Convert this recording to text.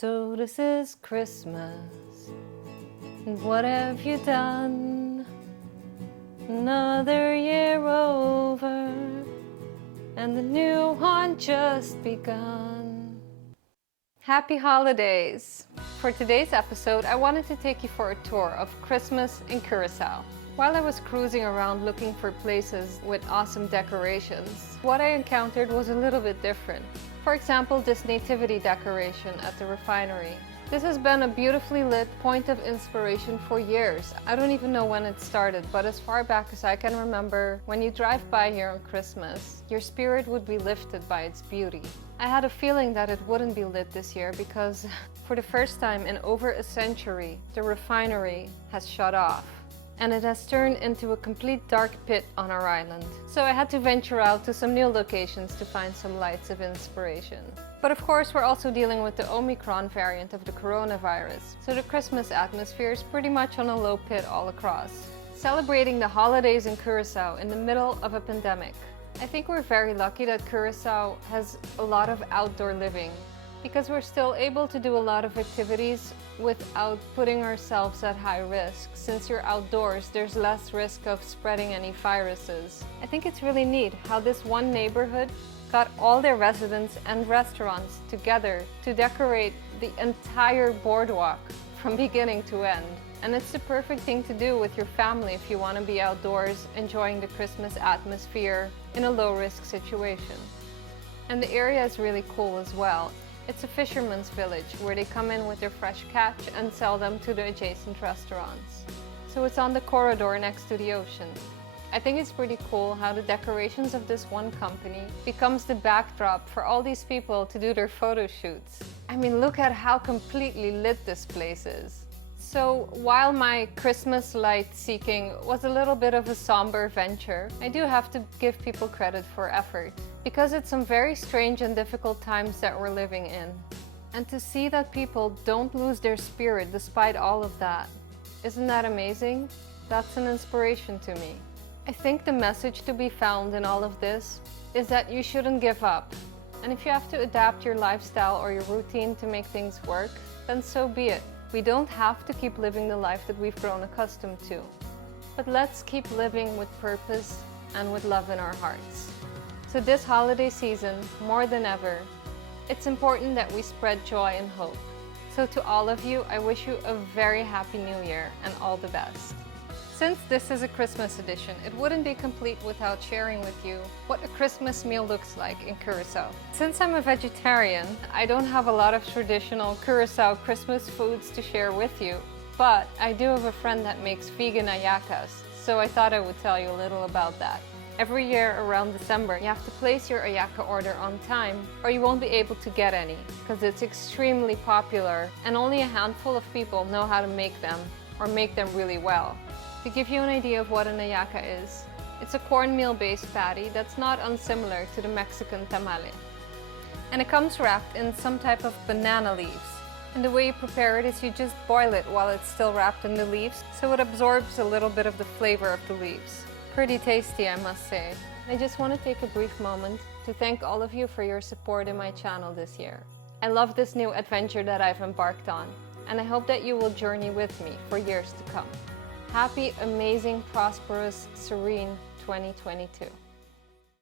So this is Christmas, and what have you done? Another year over, and the new one just begun. Happy holidays! For today's episode, I wanted to take you for a tour of Christmas in Curacao. While I was cruising around looking for places with awesome decorations, what I encountered was a little bit different. For example, this nativity decoration at the refinery. This has been a beautifully lit point of inspiration for years. I don't even know when it started, but as far back as I can remember, when you drive by here on Christmas, your spirit would be lifted by its beauty. I had a feeling that it wouldn't be lit this year because for the first time in over a century, the refinery has shut off. And it has turned into a complete dark pit on our island. So I had to venture out to some new locations to find some lights of inspiration. But of course, we're also dealing with the Omicron variant of the coronavirus, so the Christmas atmosphere is pretty much on a low pit all across. Celebrating the holidays in Curacao in the middle of a pandemic. I think we're very lucky that Curacao has a lot of outdoor living, because we're still able to do a lot of activities without putting ourselves at high risk. Since you're outdoors, there's less risk of spreading any viruses. I think it's really neat how this one neighborhood got all their residents and restaurants together to decorate the entire boardwalk from beginning to end. And it's the perfect thing to do with your family if you want to be outdoors enjoying the Christmas atmosphere in a low-risk situation. And the area is really cool as well. It's a fisherman's village where they come in with their fresh catch and sell them to the adjacent restaurants. So it's on the corridor next to the ocean. I think it's pretty cool how the decorations of this one company becomes the backdrop for all these people to do their photo shoots. I mean, look at how completely lit this place is. So while my Christmas light seeking was a little bit of a somber venture, I do have to give people credit for effort, because it's some very strange and difficult times that we're living in. And to see that people don't lose their spirit despite all of that, isn't that amazing? That's an inspiration to me. I think the message to be found in all of this is that you shouldn't give up. And if you have to adapt your lifestyle or your routine to make things work, then so be it. We don't have to keep living the life that we've grown accustomed to. But let's keep living with purpose and with love in our hearts. So this holiday season, more than ever, it's important that we spread joy and hope. So to all of you, I wish you a very happy new year and all the best. Since this is a Christmas edition, it wouldn't be complete without sharing with you what a Christmas meal looks like in Curacao. Since I'm a vegetarian, I don't have a lot of traditional Curacao Christmas foods to share with you, but I do have a friend that makes vegan hallacas, so I thought I would tell you a little about that. Every year around December, you have to place your hallaca order on time or you won't be able to get any, because it's extremely popular and only a handful of people know how to make them or make them really well. To give you an idea of what an hallaca is, it's a cornmeal-based patty that's not unsimilar to the Mexican tamale. And it comes wrapped in some type of banana leaves. And the way you prepare it is you just boil it while it's still wrapped in the leaves, so it absorbs a little bit of the flavor of the leaves. Pretty tasty, I must say. I just want to take a brief moment to thank all of you for your support in my channel this year. I love this new adventure that I've embarked on, and I hope that you will journey with me for years to come. Happy, amazing, prosperous, serene 2022.